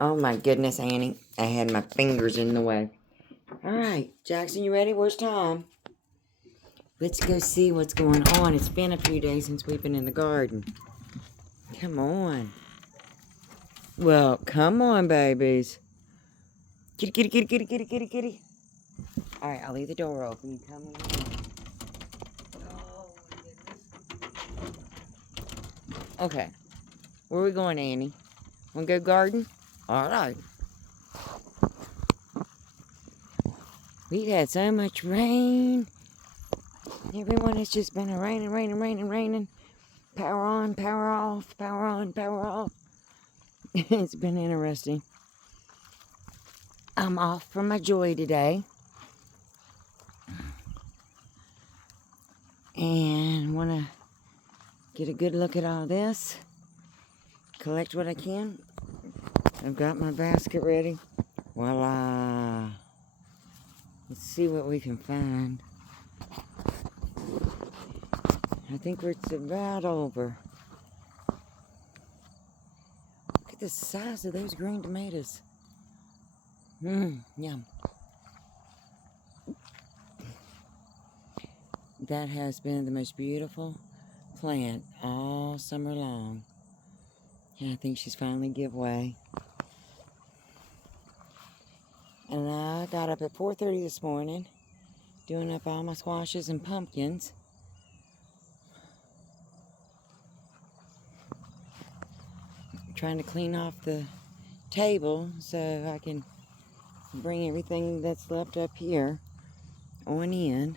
Oh my goodness, Annie. I had my fingers in the way. Alright, Jackson, you ready? Where's Tom? Let's go see what's going on. It's been a few days since we've been in the garden. Come on. Well, come on, babies. Kitty, kitty, kitty, kitty, kitty, kitty, kitty. Alright, I'll leave the door open. You come in. Oh, my goodness. Okay. Where are we going, Annie? Wanna go garden? Alright. We've had so much rain. Everyone, has just been raining, raining, raining, raining. Power on, power off, power on, power off. It's been interesting. I'm off from my joy today. And want to get a good look at all this. Collect what I can. I've got my basket ready. Voila. Let's see what we can find. I think it's about over. Look at the size of those green tomatoes. Yum. That has been the most beautiful plant all summer long. And I think she's finally give way. And I got up at 4:30 this morning, doing up all my squashes and pumpkins. Trying to clean off the table so I can bring everything that's left up here on in.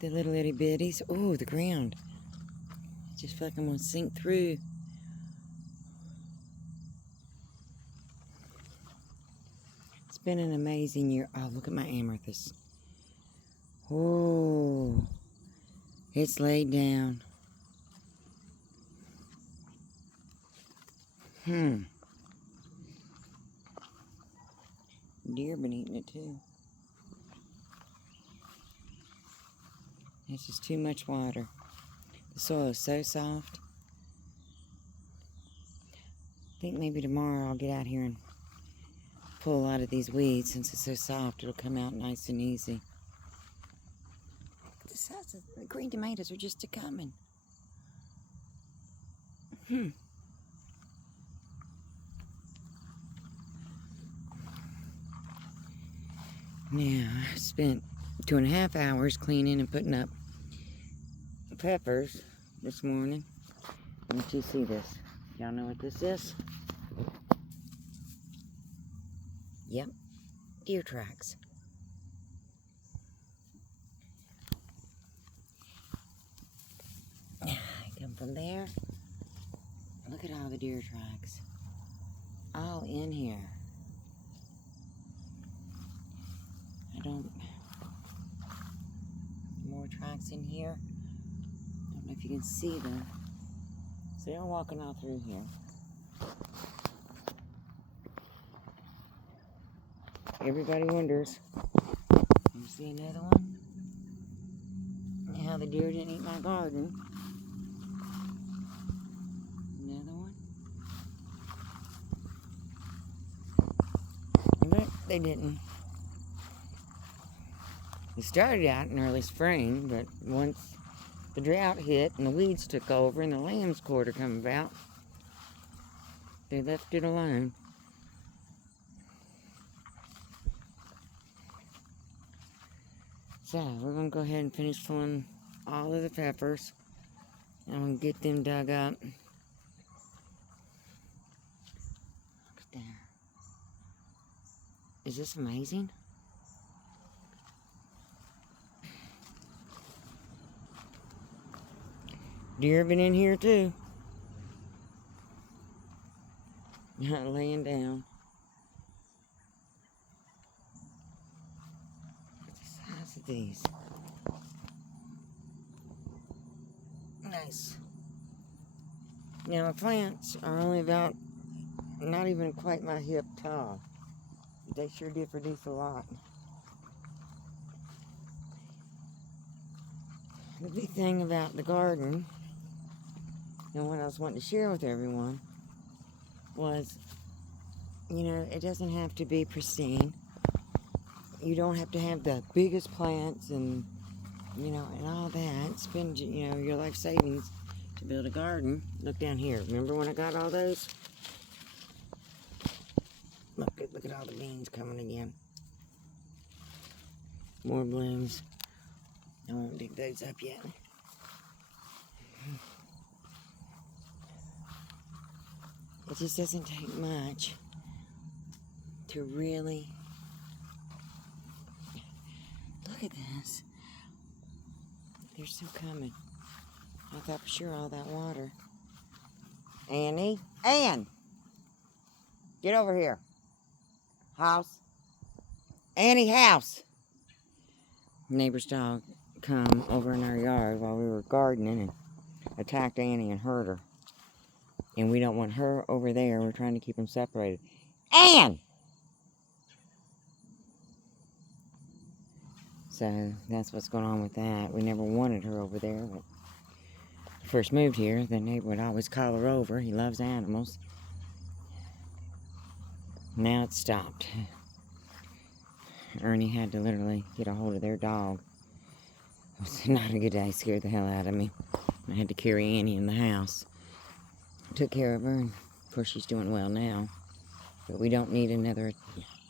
The little itty bitties. Oh, the ground. Just fucking want to sink through. It's been an amazing year. Oh, look at my amethyst. Oh, it's laid down. Deer been eating it too. It's just too much water. The soil is so soft. I think maybe tomorrow I'll get out here and pull a lot of these weeds. Since it's so soft, it'll come out nice and easy. The size of the green tomatoes are just a-coming. Now, I spent 2.5 hours cleaning and putting up peppers this morning. Let you see this. Y'all know what this is? Yep, deer tracks. I come from there. Look at all the deer tracks. All in here. More tracks in here. Don't know if you can see them. So they're walking all through here. Everybody wonders. You see another one? How the deer didn't eat my garden. Another one. But they didn't. It started out in early spring, but once the drought hit and the weeds took over and the lamb's quarter come about, they left it alone. So we're going to go ahead and finish pulling all of the peppers. I'm going to get them dug up. Look at there. Is this amazing? Deer been in here too. Laying down. Look at the size of these. Nice. Now my plants are only about, not even quite my hip tall. They sure did produce a lot. The big thing about the garden, and what I was wanting to share with everyone, was You know, it doesn't have to be pristine. You don't have to have the biggest plants and, you know, and all that. Spend, you know, your life savings to build a garden. Look down here. Remember when I got all those? Look at all the beans coming again. More blooms. I won't dig those up yet. It just doesn't take much to really... Look at this. They're still coming. I thought for sure all that water. Annie? Ann! Get over here. House. Annie, house! Neighbor's dog come over in our yard while we were gardening and attacked Annie and hurt her. And we don't want her over there. We're trying to keep them separated. Ann! So that's what's going on with that. We never wanted her over there. But first moved here, the neighbor would always call her over. He loves animals. Now it's stopped. Ernie had to literally get a hold of their dog. It was not a good day. It scared the hell out of me. I had to carry Annie in the house. Took care of her, and of course she's doing well now. But we don't need another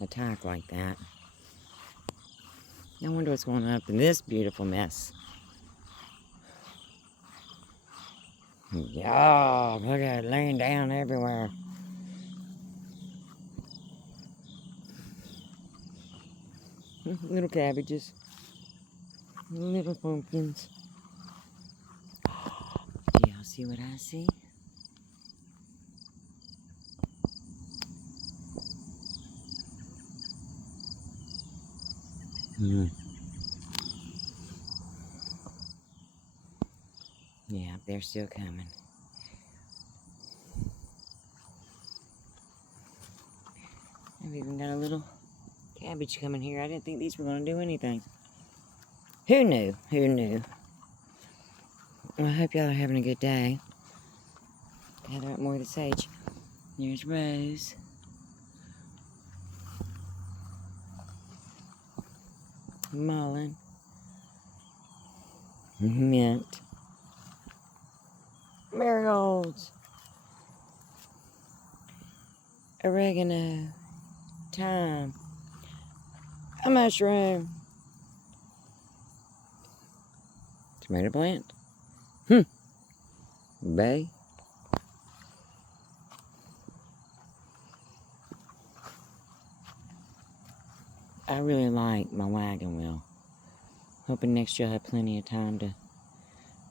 attack like that. I wonder what's going on up in this beautiful mess. Yeah, look at it laying down everywhere. Little cabbages. Little pumpkins. Do y'all see what I see? Yeah, they're still coming. I've even got a little cabbage coming here. I didn't think these were going to do anything. Who knew? Who knew? Well, I hope y'all are having a good day. Gather up more of the sage. There's Rose. Mullein. Mint. Marigolds. Oregano. Thyme. A mushroom. Tomato plant. Bay. I really like my wagon wheel. Hoping next year I'll have plenty of time to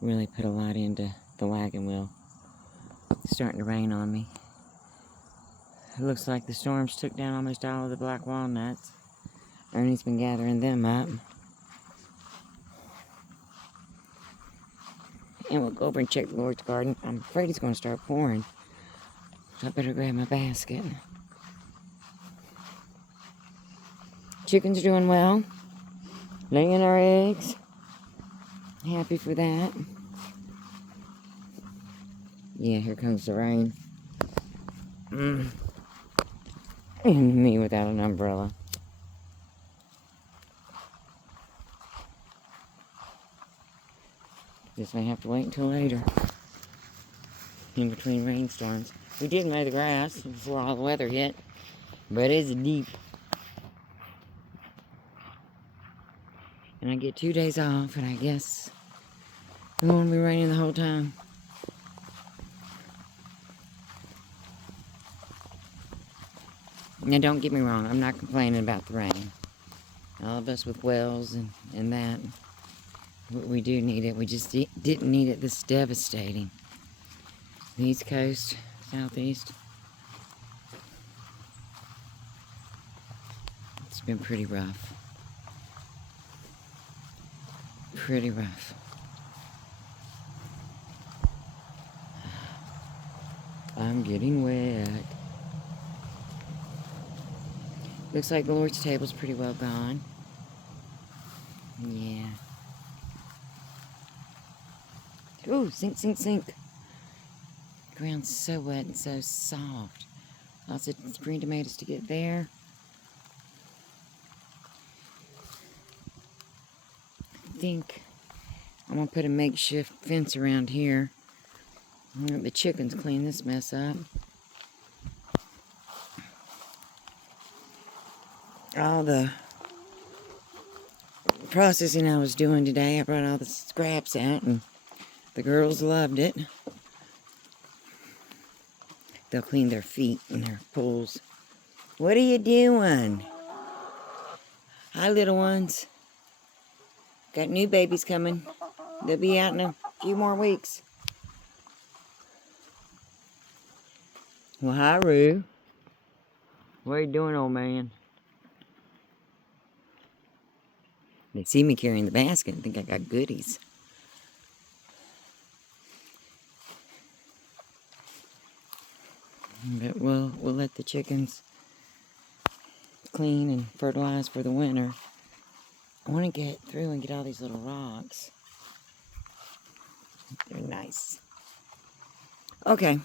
really put a lot into the wagon wheel. It's starting to rain on me. It looks like the storms took down almost all of the black walnuts. Ernie's been gathering them up. And we'll go over and check the Lord's garden. I'm afraid it's going to start pouring. So I better grab my basket. Chickens are doing well. Laying our eggs. Happy for that. Yeah, here comes the rain. And me without an umbrella. Just may have to wait until later. In between rainstorms. We did mow the grass before all the weather hit. But it's deep. And I get 2 days off, and I guess it won't be raining the whole time. Now, don't get me wrong, I'm not complaining about the rain. All of us with wells and that, we do need it. We just didn't need it this devastating. The East Coast, Southeast, it's been pretty rough. Pretty rough. I'm getting wet. Looks like the Lord's table's pretty well gone. Yeah. Ooh, sink, sink, sink. The ground's so wet and so soft. Lots of green tomatoes to get there. I think I'm going to put a makeshift fence around here. I'm going to let the chickens clean this mess up. All the processing I was doing today, I brought all the scraps out and the girls loved it. They'll clean their feet and their pools. What are you doing? Hi, little ones. Got new babies coming. They'll be out in a few more weeks. Well, hi, Roo. What are you doing, old man? They see me carrying the basket and think I got goodies. But we'll let the chickens clean and fertilize for the winter. I want to get through and get all these little rocks. They're nice. Okay.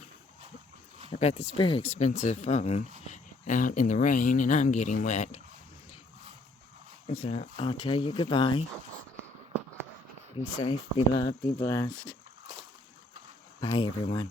I've got this very expensive phone out in the rain and I'm getting wet. So I'll tell you goodbye. Be safe, be loved, be blessed. Bye, everyone.